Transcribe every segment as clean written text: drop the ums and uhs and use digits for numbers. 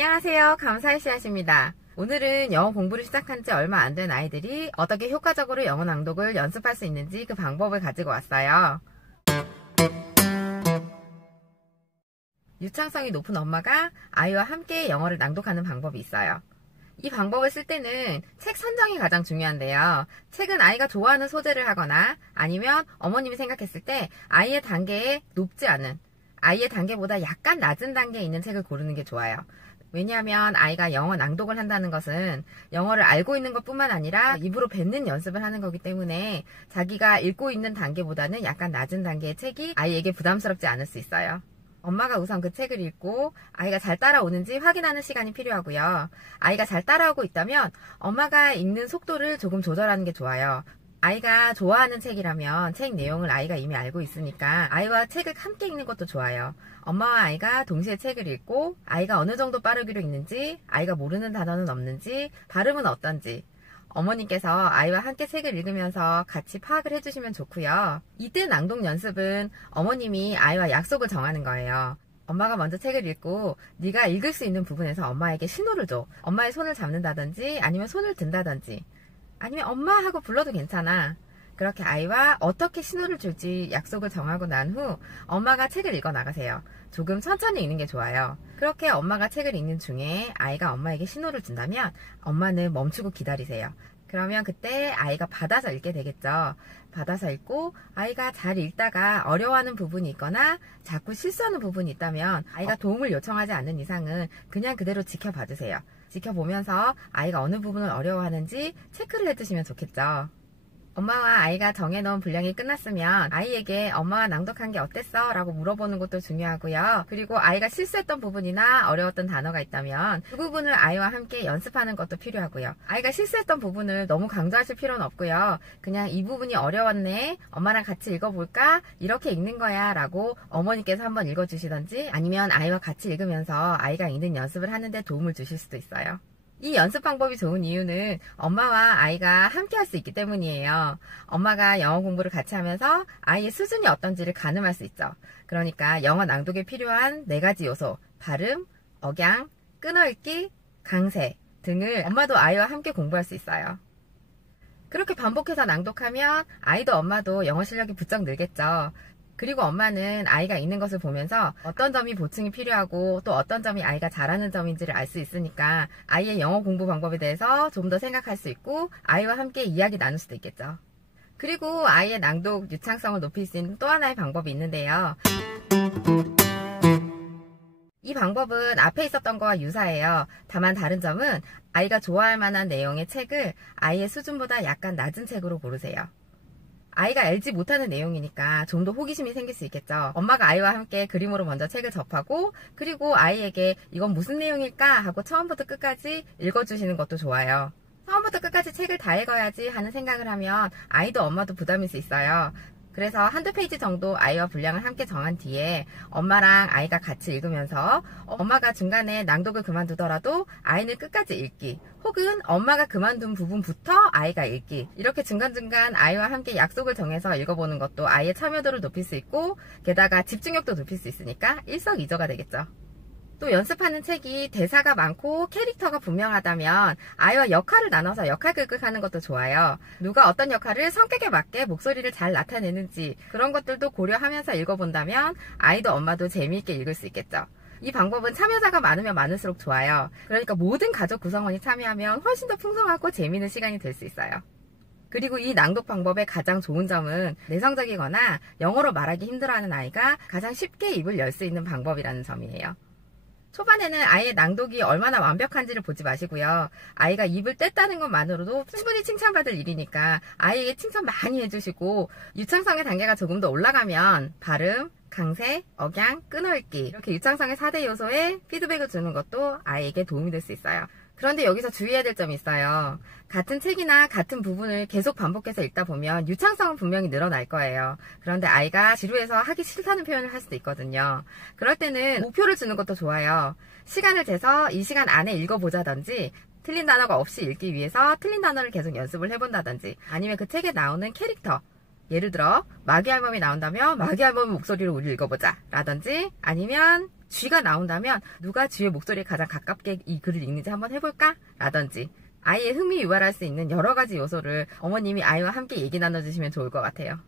안녕하세요. 감사의 씨앗입니다. 오늘은 영어 공부를 시작한 지 얼마 안 된 아이들이 어떻게 효과적으로 영어 낭독을 연습할 수 있는지 그 방법을 가지고 왔어요. 유창성이 높은 엄마가 아이와 함께 영어를 낭독하는 방법이 있어요. 이 방법을 쓸 때는 책 선정이 가장 중요한데요. 책은 아이가 좋아하는 소재를 하거나 아니면 어머님이 생각했을 때 아이의 단계에 높지 않은, 아이의 단계보다 약간 낮은 단계에 있는 책을 고르는 게 좋아요. 왜냐하면 아이가 영어 낭독을 한다는 것은 영어를 알고 있는 것 뿐만 아니라 입으로 뱉는 연습을 하는 거기 때문에 자기가 읽고 있는 단계보다는 약간 낮은 단계의 책이 아이에게 부담스럽지 않을 수 있어요. 엄마가 우선 그 책을 읽고 아이가 잘 따라오는지 확인하는 시간이 필요하고요. 아이가 잘 따라오고 있다면 엄마가 읽는 속도를 조금 조절하는 게 좋아요. 아이가 좋아하는 책이라면 책 내용을 아이가 이미 알고 있으니까 아이와 책을 함께 읽는 것도 좋아요. 엄마와 아이가 동시에 책을 읽고 아이가 어느 정도 빠르기로 읽는지, 아이가 모르는 단어는 없는지, 발음은 어떤지 어머님께서 아이와 함께 책을 읽으면서 같이 파악을 해주시면 좋고요. 이때 낭독 연습은 어머님이 아이와 약속을 정하는 거예요. 엄마가 먼저 책을 읽고 네가 읽을 수 있는 부분에서 엄마에게 신호를 줘. 엄마의 손을 잡는다든지 아니면 손을 든다든지 아니면 엄마 하고 불러도 괜찮아. 그렇게 아이와 어떻게 신호를 줄지 약속을 정하고 난 후 엄마가 책을 읽어 나가세요. 조금 천천히 읽는 게 좋아요. 그렇게 엄마가 책을 읽는 중에 아이가 엄마에게 신호를 준다면 엄마는 멈추고 기다리세요. 그러면 그때 아이가 받아서 읽게 되겠죠. 받아서 읽고 아이가 잘 읽다가 어려워하는 부분이 있거나 자꾸 실수하는 부분이 있다면 아이가 도움을 요청하지 않는 이상은 그냥 그대로 지켜봐 주세요. 지켜보면서 아이가 어느 부분을 어려워하는지 체크를 해주시면 좋겠죠. 엄마와 아이가 정해놓은 분량이 끝났으면 아이에게 엄마가 낭독한 게 어땠어? 라고 물어보는 것도 중요하고요. 그리고 아이가 실수했던 부분이나 어려웠던 단어가 있다면 그 부분을 아이와 함께 연습하는 것도 필요하고요. 아이가 실수했던 부분을 너무 강조하실 필요는 없고요. 그냥 이 부분이 어려웠네, 엄마랑 같이 읽어볼까? 이렇게 읽는 거야 라고 어머니께서 한번 읽어주시던지 아니면 아이와 같이 읽으면서 아이가 읽는 연습을 하는데 도움을 주실 수도 있어요. 이 연습 방법이 좋은 이유는 엄마와 아이가 함께 할 수 있기 때문이에요. 엄마가 영어 공부를 같이 하면서 아이의 수준이 어떤지를 가늠할 수 있죠. 그러니까 영어 낭독에 필요한 4가지 요소, 발음, 억양, 끊어읽기, 강세 등을 엄마도 아이와 함께 공부할 수 있어요. 그렇게 반복해서 낭독하면 아이도 엄마도 영어 실력이 부쩍 늘겠죠. 그리고 엄마는 아이가 읽는 것을 보면서 어떤 점이 보충이 필요하고 또 어떤 점이 아이가 잘하는 점인지를 알 수 있으니까 아이의 영어 공부 방법에 대해서 좀 더 생각할 수 있고 아이와 함께 이야기 나눌 수도 있겠죠. 그리고 아이의 낭독 유창성을 높일 수 있는 또 하나의 방법이 있는데요. 이 방법은 앞에 있었던 거와 유사해요. 다만 다른 점은 아이가 좋아할 만한 내용의 책을 아이의 수준보다 약간 낮은 책으로 고르세요. 아이가 알지 못하는 내용이니까 좀 더 호기심이 생길 수 있겠죠. 엄마가 아이와 함께 그림으로 먼저 책을 접하고 그리고 아이에게 이건 무슨 내용일까 하고 처음부터 끝까지 읽어주시는 것도 좋아요. 처음부터 끝까지 책을 다 읽어야지 하는 생각을 하면 아이도 엄마도 부담일 수 있어요. 그래서 한두 페이지 정도 아이와 분량을 함께 정한 뒤에 엄마랑 아이가 같이 읽으면서 엄마가 중간에 낭독을 그만두더라도 아이는 끝까지 읽기, 혹은 엄마가 그만둔 부분부터 아이가 읽기, 이렇게 중간중간 아이와 함께 약속을 정해서 읽어보는 것도 아이의 참여도를 높일 수 있고 게다가 집중력도 높일 수 있으니까 일석이조가 되겠죠. 또 연습하는 책이 대사가 많고 캐릭터가 분명하다면 아이와 역할을 나눠서 역할극을 것도 좋아요. 누가 어떤 역할을 성격에 맞게 목소리를 잘 나타내는지 그런 것들도 고려하면서 읽어본다면 아이도 엄마도 재미있게 읽을 수 있겠죠. 이 방법은 참여자가 많으면 많을수록 좋아요. 그러니까 모든 가족 구성원이 참여하면 훨씬 더 풍성하고 재미있는 시간이 될 수 있어요. 그리고 이 낭독 방법의 가장 좋은 점은 내성적이거나 영어로 말하기 힘들어하는 아이가 가장 쉽게 입을 열 수 있는 방법이라는 점이에요. 초반에는 아이의 낭독이 얼마나 완벽한지를 보지 마시고요. 아이가 입을 뗐다는 것만으로도 충분히 칭찬받을 일이니까 아이에게 칭찬 많이 해주시고 유창성의 단계가 조금 더 올라가면 발음, 강세, 억양, 끊어읽기 이렇게 유창성의 4대 요소에 피드백을 주는 것도 아이에게 도움이 될 수 있어요. 그런데 여기서 주의해야 될 점이 있어요. 같은 책이나 같은 부분을 계속 반복해서 읽다 보면 유창성은 분명히 늘어날 거예요. 그런데 아이가 지루해서 하기 싫다는 표현을 할 수도 있거든요. 그럴 때는 목표를 주는 것도 좋아요. 시간을 재서 이 시간 안에 읽어보자든지 틀린 단어가 없이 읽기 위해서 틀린 단어를 계속 연습을 해본다든지 아니면 그 책에 나오는 캐릭터, 예를 들어 마귀 할멈이 나온다면 마귀 할멈 목소리로 우리 읽어보자 라든지 아니면 쥐가 나온다면 누가 쥐의 목소리에 가장 가깝게 이 글을 읽는지 한번 해볼까? 라든지 아이의 흥미 유발할 수 있는 여러 가지 요소를 어머님이 아이와 함께 얘기 나눠주시면 좋을 것 같아요.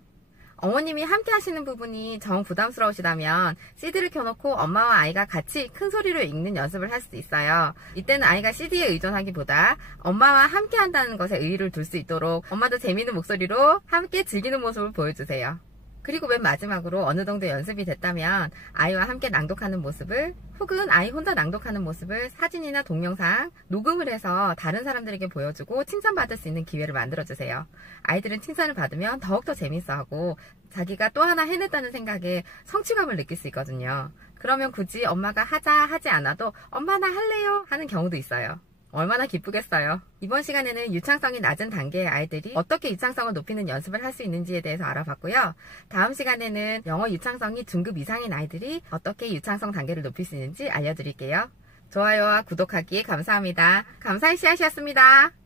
어머님이 함께 하시는 부분이 정 부담스러우시다면 CD를 켜놓고 엄마와 아이가 같이 큰 소리로 읽는 연습을 할 수도 있어요. 이때는 아이가 CD에 의존하기보다 엄마와 함께 한다는 것에 의의를 둘 수 있도록 엄마도 재미있는 목소리로 함께 즐기는 모습을 보여주세요. 그리고 맨 마지막으로 어느 정도 연습이 됐다면 아이와 함께 낭독하는 모습을 혹은 아이 혼자 낭독하는 모습을 사진이나 동영상 녹음을 해서 다른 사람들에게 보여주고 칭찬받을 수 있는 기회를 만들어주세요. 아이들은 칭찬을 받으면 더욱더 재밌어하고 자기가 또 하나 해냈다는 생각에 성취감을 느낄 수 있거든요. 그러면 굳이 엄마가 하자 하지 않아도 엄마 나 할래요 하는 경우도 있어요. 얼마나 기쁘겠어요. 이번 시간에는 유창성이 낮은 단계의 아이들이 어떻게 유창성을 높이는 연습을 할 수 있는지에 대해서 알아봤고요. 다음 시간에는 영어 유창성이 중급 이상인 아이들이 어떻게 유창성 단계를 높일 수 있는지 알려드릴게요. 좋아요와 구독하기 감사합니다. 감사의 씨앗이었습니다.